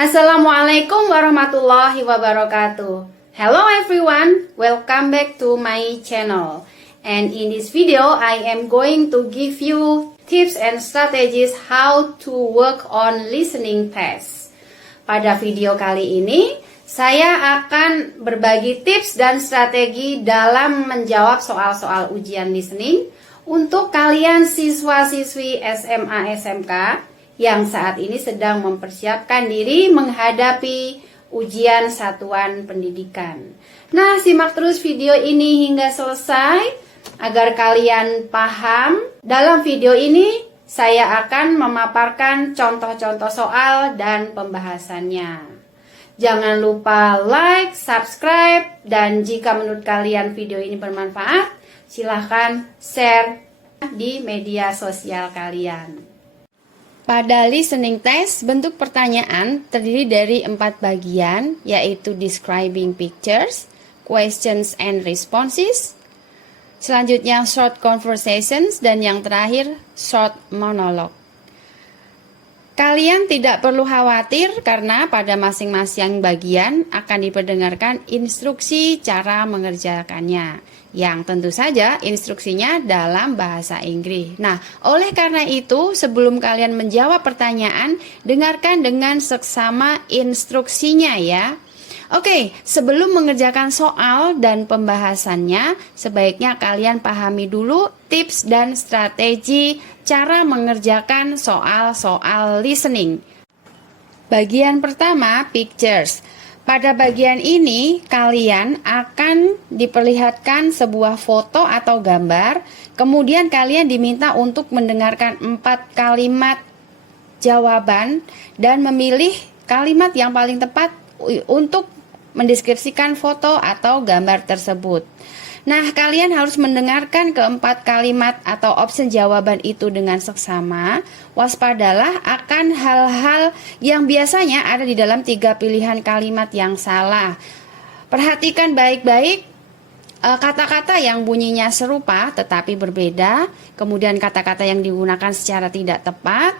Assalamualaikum warahmatullahi wabarakatuh. Hello everyone, welcome back to my channel. And in this video, I am going to give you tips and strategies how to work on listening test. Pada video kali ini, saya akan berbagi tips dan strategi dalam menjawab soal-soal ujian listening untuk kalian siswa-siswi SMA SMK yang saat ini sedang mempersiapkan diri menghadapi ujian satuan pendidikan. Nah, simak terus video ini hingga selesai agar kalian paham. Dalam video ini, saya akan memaparkan contoh-contoh soal dan pembahasannya. Jangan lupa like, subscribe, dan jika menurut kalian video ini bermanfaat, silahkan share di media sosial kalian. Pada listening test, bentuk pertanyaan terdiri dari 4 bagian, yaitu describing pictures, questions and responses, selanjutnya short conversations, dan yang terakhir short monologue. Kalian tidak perlu khawatir karena pada masing-masing bagian akan diperdengarkan instruksi cara mengerjakannya, yang tentu saja instruksinya dalam bahasa Inggris. Nah, oleh karena itu, sebelum kalian menjawab pertanyaan, dengarkan dengan seksama instruksinya ya. Oke, sebelum mengerjakan soal dan pembahasannya, sebaiknya kalian pahami dulu tips dan strategi cara mengerjakan soal-soal listening. Bagian pertama, pictures. Pada bagian ini, kalian akan diperlihatkan sebuah foto atau gambar, kemudian kalian diminta untuk mendengarkan 4 kalimat jawaban dan memilih kalimat yang paling tepat untuk mendeskripsikan foto atau gambar tersebut. Nah, kalian harus mendengarkan keempat kalimat atau opsi jawaban itu dengan seksama. Waspadalah akan hal-hal yang biasanya ada di dalam 3 pilihan kalimat yang salah. Perhatikan baik-baik kata-kata yang bunyinya serupa tetapi berbeda, kemudian kata-kata yang digunakan secara tidak tepat,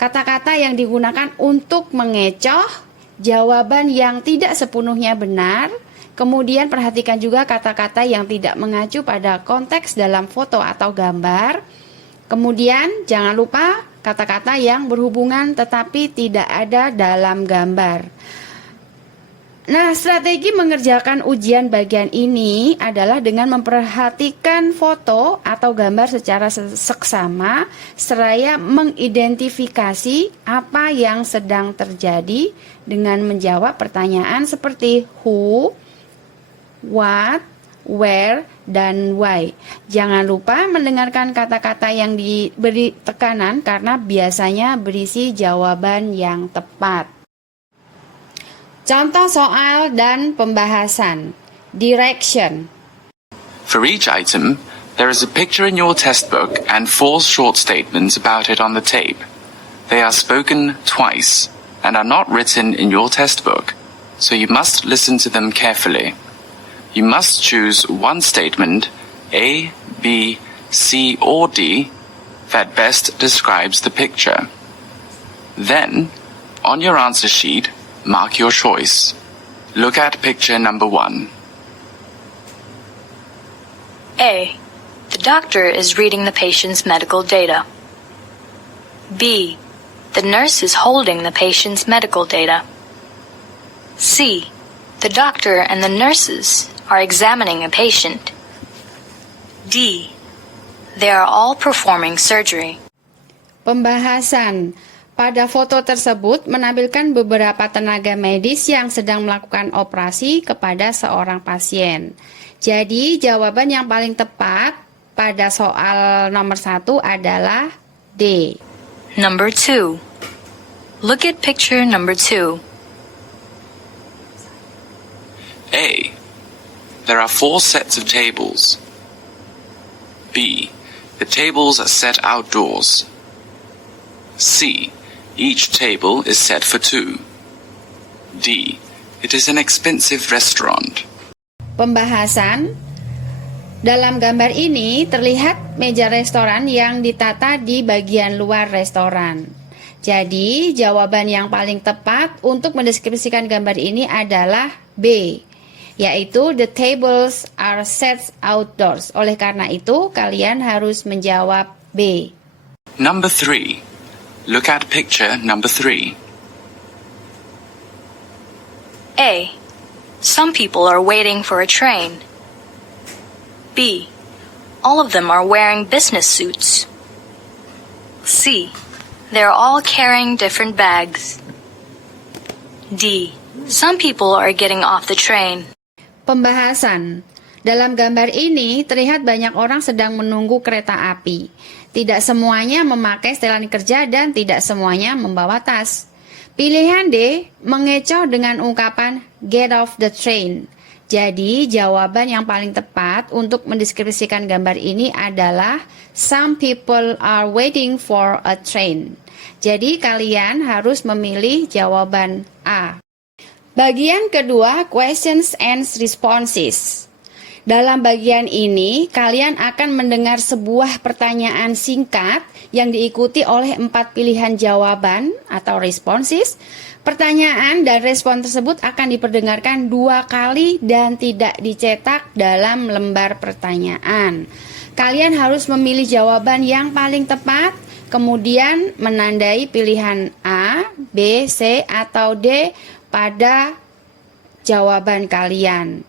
kata-kata yang digunakan untuk mengecoh, jawaban yang tidak sepenuhnya benar. Kemudian perhatikan juga kata-kata yang tidak mengacu pada konteks dalam foto atau gambar. Kemudian jangan lupa kata-kata yang berhubungan tetapi tidak ada dalam gambar. Nah, strategi mengerjakan ujian bagian ini adalah dengan memperhatikan foto atau gambar secara seksama, seraya mengidentifikasi apa yang sedang terjadi dengan menjawab pertanyaan seperti who, what, where, dan why. Jangan lupa mendengarkan kata-kata yang diberi tekanan karena biasanya berisi jawaban yang tepat. Contoh soal dan pembahasan. Direction. For each item, there is a picture in your test book and 4 short statements about it on the tape. They are spoken twice and are not written in your test book, so you must listen to them carefully. You must choose one statement, A, B, C, or D, that best describes the picture. Then, on your answer sheet, mark your choice. Look at picture number 1. A. The doctor is reading the patient's medical data. B. The nurse is holding the patient's medical data. C. The doctor and the nurses are examining a patient. D. They are all performing surgery. Pembahasan. Pada foto tersebut menampilkan beberapa tenaga medis yang sedang melakukan operasi kepada seorang pasien. Jadi jawaban yang paling tepat pada soal nomor 1 adalah D. Number 2. Look at picture number 2. A. There are 4 sets of tables. B. The tables are set outdoors. C. Each table is set for 2. D. It is an expensive restaurant. Pembahasan. Dalam gambar ini terlihat meja restoran yang ditata di bagian luar restoran. Jadi, jawaban yang paling tepat untuk mendeskripsikan gambar ini adalah B, yaitu the tables are set outdoors. Oleh karena itu, kalian harus menjawab B. Number 3. Look at picture number 3. A. Some people are waiting for a train. B. All of them are wearing business suits. C. They're all carrying different bags. D. Some people are getting off the train. Pembahasan. Dalam gambar ini terlihat banyak orang sedang menunggu kereta api. Tidak semuanya memakai setelan kerja dan tidak semuanya membawa tas. Pilihan D mengecoh dengan ungkapan get off the train. Jadi jawaban yang paling tepat untuk mendeskripsikan gambar ini adalah some people are waiting for a train. Jadi kalian harus memilih jawaban A. Bagian kedua, questions and responses. Dalam bagian ini, kalian akan mendengar sebuah pertanyaan singkat yang diikuti oleh 4 pilihan jawaban atau responses. Pertanyaan dan respon tersebut akan diperdengarkan 2 kali dan tidak dicetak dalam lembar pertanyaan. Kalian harus memilih jawaban yang paling tepat, kemudian menandai pilihan A, B, C, atau D pada jawaban kalian.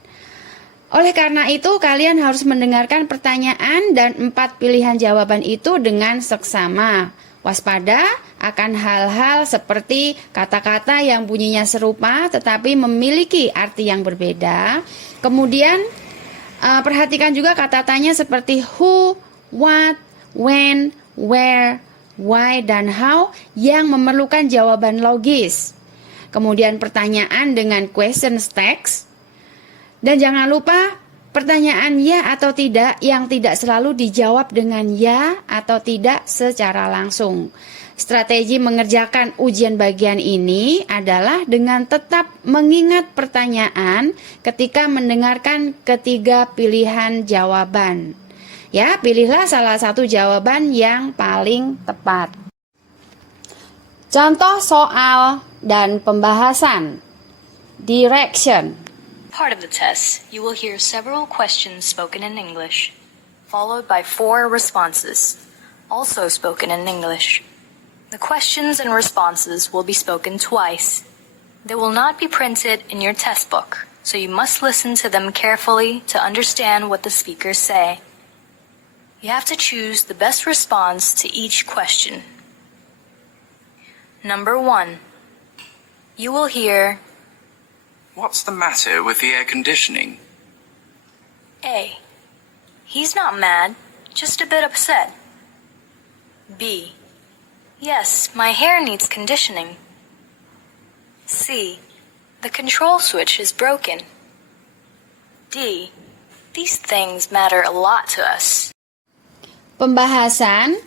Oleh karena itu, kalian harus mendengarkan pertanyaan dan 4 pilihan jawaban itu dengan seksama. Waspada akan hal-hal seperti kata-kata yang bunyinya serupa tetapi memiliki arti yang berbeda. Kemudian perhatikan juga kata-katanya seperti who, what, when, where, why, dan how yang memerlukan jawaban logis. Kemudian pertanyaan dengan question text. Dan jangan lupa pertanyaan ya atau tidak yang tidak selalu dijawab dengan ya atau tidak secara langsung. Strategi mengerjakan ujian bagian ini adalah dengan tetap mengingat pertanyaan ketika mendengarkan ketiga pilihan jawaban. Ya, pilihlah salah satu jawaban yang paling tepat. Contoh soal dan pembahasan. Direction. Part of the test, you will hear several questions spoken in English, followed by 4 responses, also spoken in English. The questions and responses will be spoken twice. They will not be printed in your test book, so you must listen to them carefully to understand what the speakers say. You have to choose the best response to each question. Number 1. You will hear, What's the matter with the air conditioning? A. He's not mad, just a bit upset. B. Yes, my hair needs conditioning. C. The control switch is broken. D. These things matter a lot to us. Pembahasan.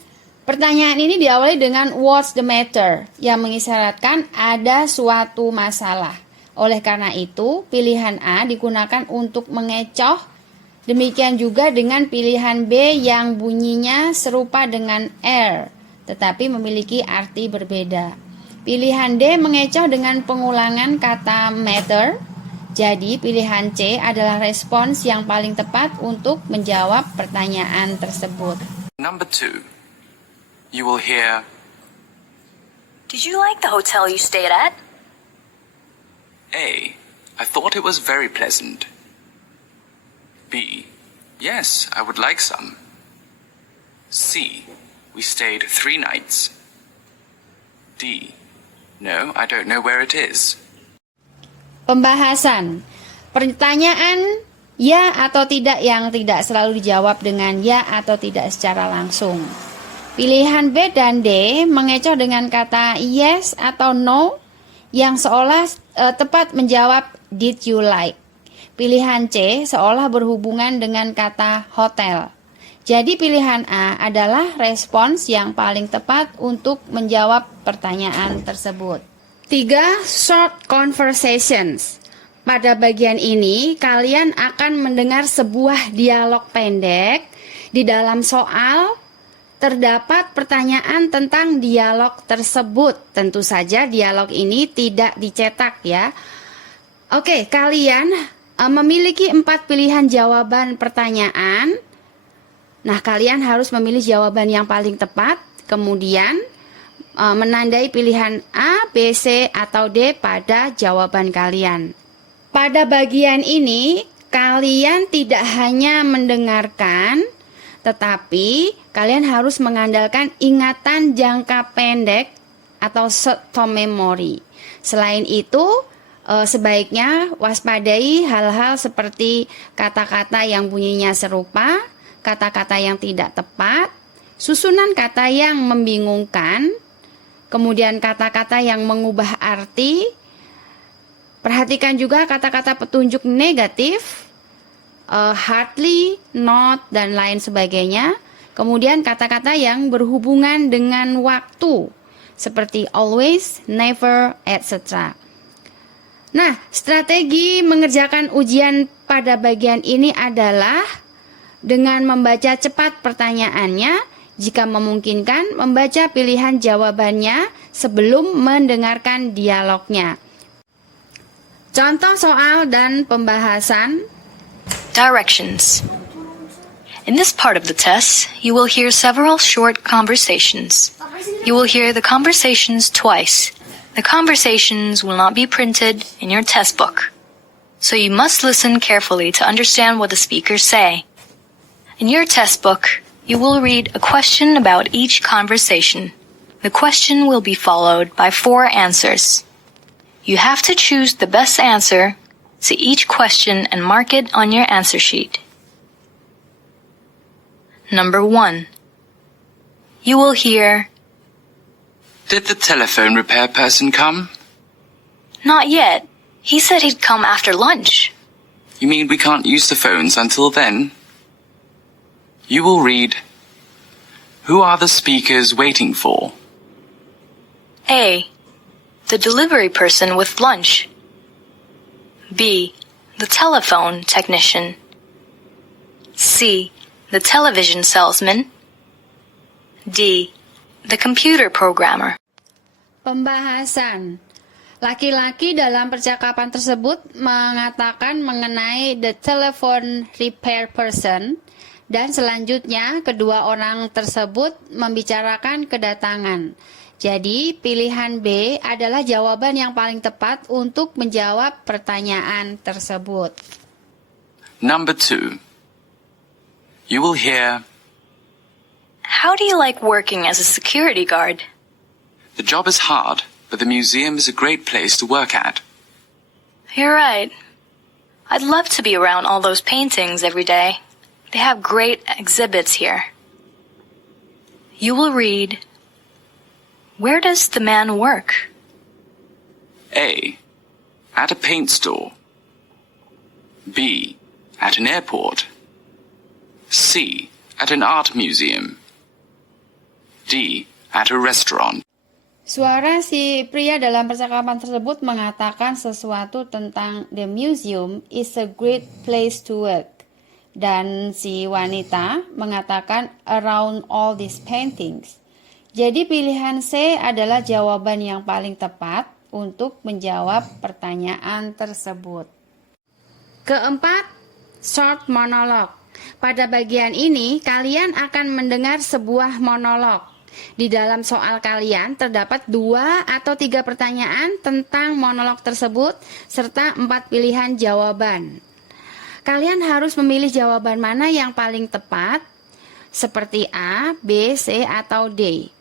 Pertanyaan ini diawali dengan what's the matter yang mengisyaratkan ada suatu masalah. Oleh karena itu, pilihan A digunakan untuk mengecoh. Demikian juga dengan pilihan B yang bunyinya serupa dengan air, tetapi memiliki arti berbeda. Pilihan D mengecoh dengan pengulangan kata matter. Jadi, pilihan C adalah respons yang paling tepat untuk menjawab pertanyaan tersebut. Number 2. You will hear, Did you like the hotel you stayed at? A. I thought it was very pleasant. B. Yes, I would like some. C. We stayed 3 nights. D. No, I don't know where it is. Pembahasan. Pertanyaan ya atau tidak yang tidak selalu dijawab dengan ya atau tidak secara langsung. Pilihan B dan D mengecoh dengan kata yes atau no yang seolah tepat menjawab did you like. Pilihan C seolah berhubungan dengan kata hotel. Jadi pilihan A adalah respons yang paling tepat untuk menjawab pertanyaan tersebut. 3. Short conversations. pada bagian ini kalian akan mendengar sebuah dialog pendek. Di dalam soal terdapat pertanyaan tentang dialog tersebut. Tentu saja dialog ini tidak dicetak ya. Oke, kalian memiliki 4 pilihan jawaban pertanyaan. Nah, kalian harus memilih jawaban yang paling tepat, kemudian menandai pilihan A, B, C, atau D pada jawaban kalian. Pada bagian ini, kalian tidak hanya mendengarkan, tetapi kalian harus mengandalkan ingatan jangka pendek atau short-term memory. Selain itu, sebaiknya waspadai hal-hal seperti kata-kata yang bunyinya serupa, kata-kata yang tidak tepat, susunan kata yang membingungkan, kemudian kata-kata yang mengubah arti. Perhatikan juga kata-kata petunjuk negatif, hardly, not, dan lain sebagainya. Kemudian kata-kata yang berhubungan dengan waktu, seperti always, never, etc. Nah, strategi mengerjakan ujian pada bagian ini adalah dengan membaca cepat pertanyaannya, jika memungkinkan membaca pilihan jawabannya sebelum mendengarkan dialognya. Contoh soal dan pembahasan. Directions. In this part of the test, you will hear several short conversations. You will hear the conversations twice. The conversations will not be printed in your test book, so you must listen carefully to understand what the speakers say. In your test book, you will read a question about each conversation. The question will be followed by 4 answers. You have to choose the best answer to each question and mark it on your answer sheet. Number 1. You will hear, Did the telephone repair person come? "Not yet. He said he'd come after lunch." You mean we can't use the phones until then? You will read, Who are the speakers waiting for? A. The delivery person with lunch. B. The telephone technician. C. The television salesman. D. The computer programmer. Pembahasan. Laki-laki dalam percakapan tersebut mengatakan mengenai the telephone repair person, dan selanjutnya kedua orang tersebut membicarakan kedatangan. Jadi pilihan B adalah jawaban yang paling tepat untuk menjawab pertanyaan tersebut. Number 2. You will hear, How do you like working as a security guard? The job is hard, but the museum is a great place to work at. You're right. I'd love to be around all those paintings every day. They have great exhibits here. You will read, Where does the man work? A. At a paint store. B. At an airport. C. At an art museum. D. At a restaurant. Suara si pria dalam percakapan tersebut mengatakan sesuatu tentang the museum is a great place to work. Dan si wanita mengatakan around all these paintings. Jadi pilihan C adalah jawaban yang paling tepat untuk menjawab pertanyaan tersebut. Keempat, short monologue. Pada bagian ini, kalian akan mendengar sebuah monolog. Di dalam soal kalian terdapat 2 atau 3 pertanyaan tentang monolog tersebut, serta 4 pilihan jawaban. Kalian harus memilih jawaban mana yang paling tepat, seperti A, B, C, atau D.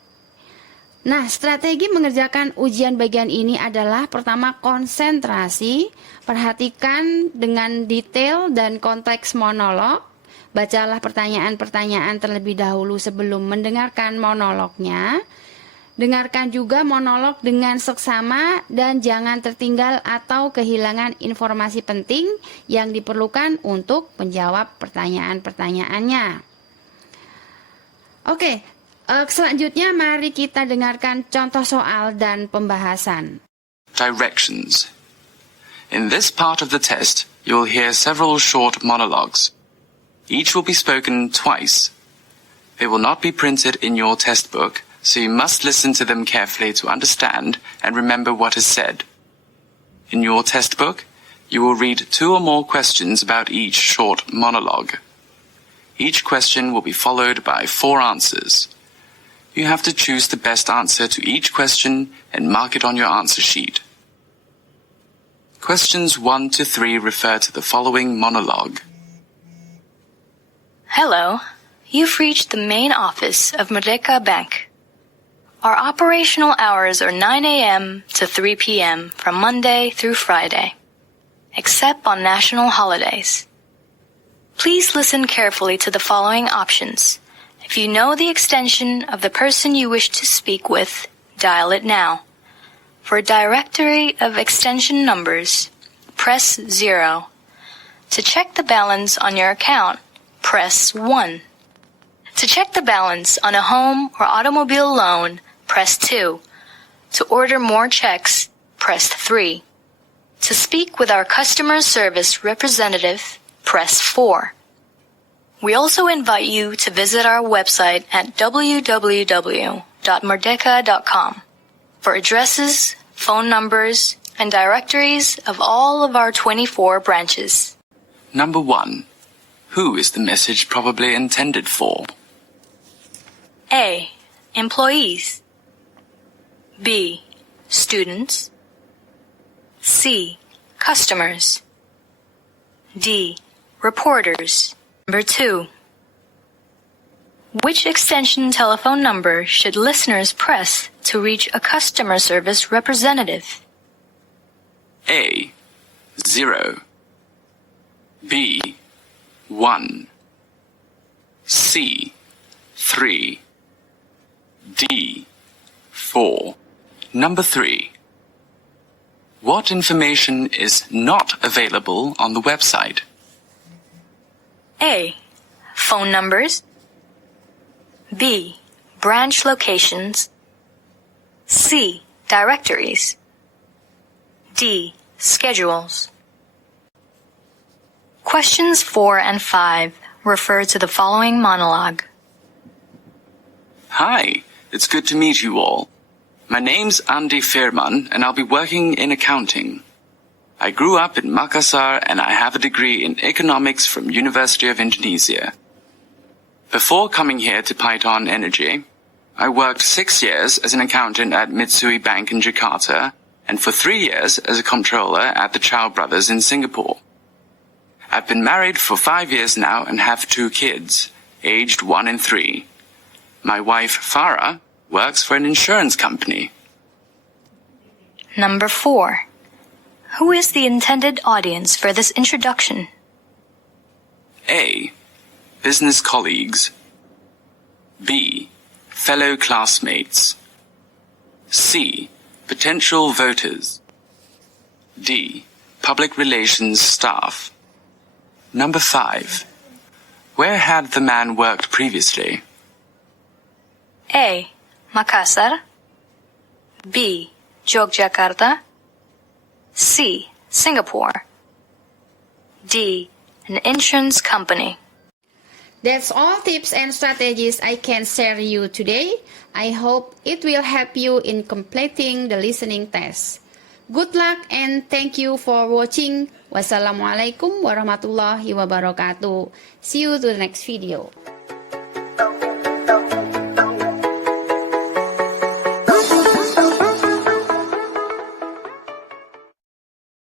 Nah, strategi mengerjakan ujian bagian ini adalah pertama konsentrasi, perhatikan dengan detail dan konteks monolog. Bacalah pertanyaan-pertanyaan terlebih dahulu sebelum mendengarkan monolognya. Dengarkan juga monolog dengan seksama dan jangan tertinggal atau kehilangan informasi penting yang diperlukan untuk menjawab pertanyaan-pertanyaannya. Oke, selanjutnya mari kita dengarkan contoh soal dan pembahasan. Directions. In this part of the test, you'll hear several short monologues. Each will be spoken twice. They will not be printed in your test book, so you must listen to them carefully to understand and remember what is said. In your test book, you will read 2 or more questions about each short monologue. Each question will be followed by 4 answers. You have to choose the best answer to each question and mark it on your answer sheet. Questions 1 to 3 refer to the following monologue. Hello, you've reached the main office of Merdeka Bank. Our operational hours are 9 a.m. to 3 p.m. from Monday through Friday, except on national holidays. Please listen carefully to the following options. If you know the extension of the person you wish to speak with, dial it now. For a directory of extension numbers, press 0. To check the balance on your account, press 1. To check the balance on a home or automobile loan, press 2. To order more checks, press 3. To speak with our customer service representative, press 4. We also invite you to visit our website at www.merdeka.com for addresses, phone numbers, and directories of all of our 24 branches. Number 1. Who is the message probably intended for? A. Employees. B. Students. C. Customers. D. Reporters. Number 2. Which extension telephone number should listeners press to reach a customer service representative? A. 0. B. 1. C. 3. D. 4. Number 3. What information is not available on the website? A. Phone numbers. B. Branch locations. C. Directories. D. Schedules. Questions 4 and 5 refer to the following monologue. Hi, it's good to meet you all. My name's Andy Firman, and I'll be working in accounting. I grew up in Makassar, and I have a degree in economics from University of Indonesia. Before coming here to Python Energy, I worked 6 years as an accountant at Mitsui Bank in Jakarta, and for 3 years as a controller at the Chow Brothers in Singapore. I've been married for 5 years now and have 2 kids, aged 1 and 3. My wife, Farah, works for an insurance company. Number 4. Who is the intended audience for this introduction? A. Business colleagues. B. Fellow classmates. C. Potential voters. D. Public relations staff. Number 5. Where had the man worked previously? A. Makassar. B. Yogyakarta. C. Singapore. D. An insurance company. That's all tips and strategies I can share you today. I hope it will help you in completing the listening test. Good luck and thank you for watching. Wassalamualaikum warahmatullahi wabarakatuh. See you to the next video.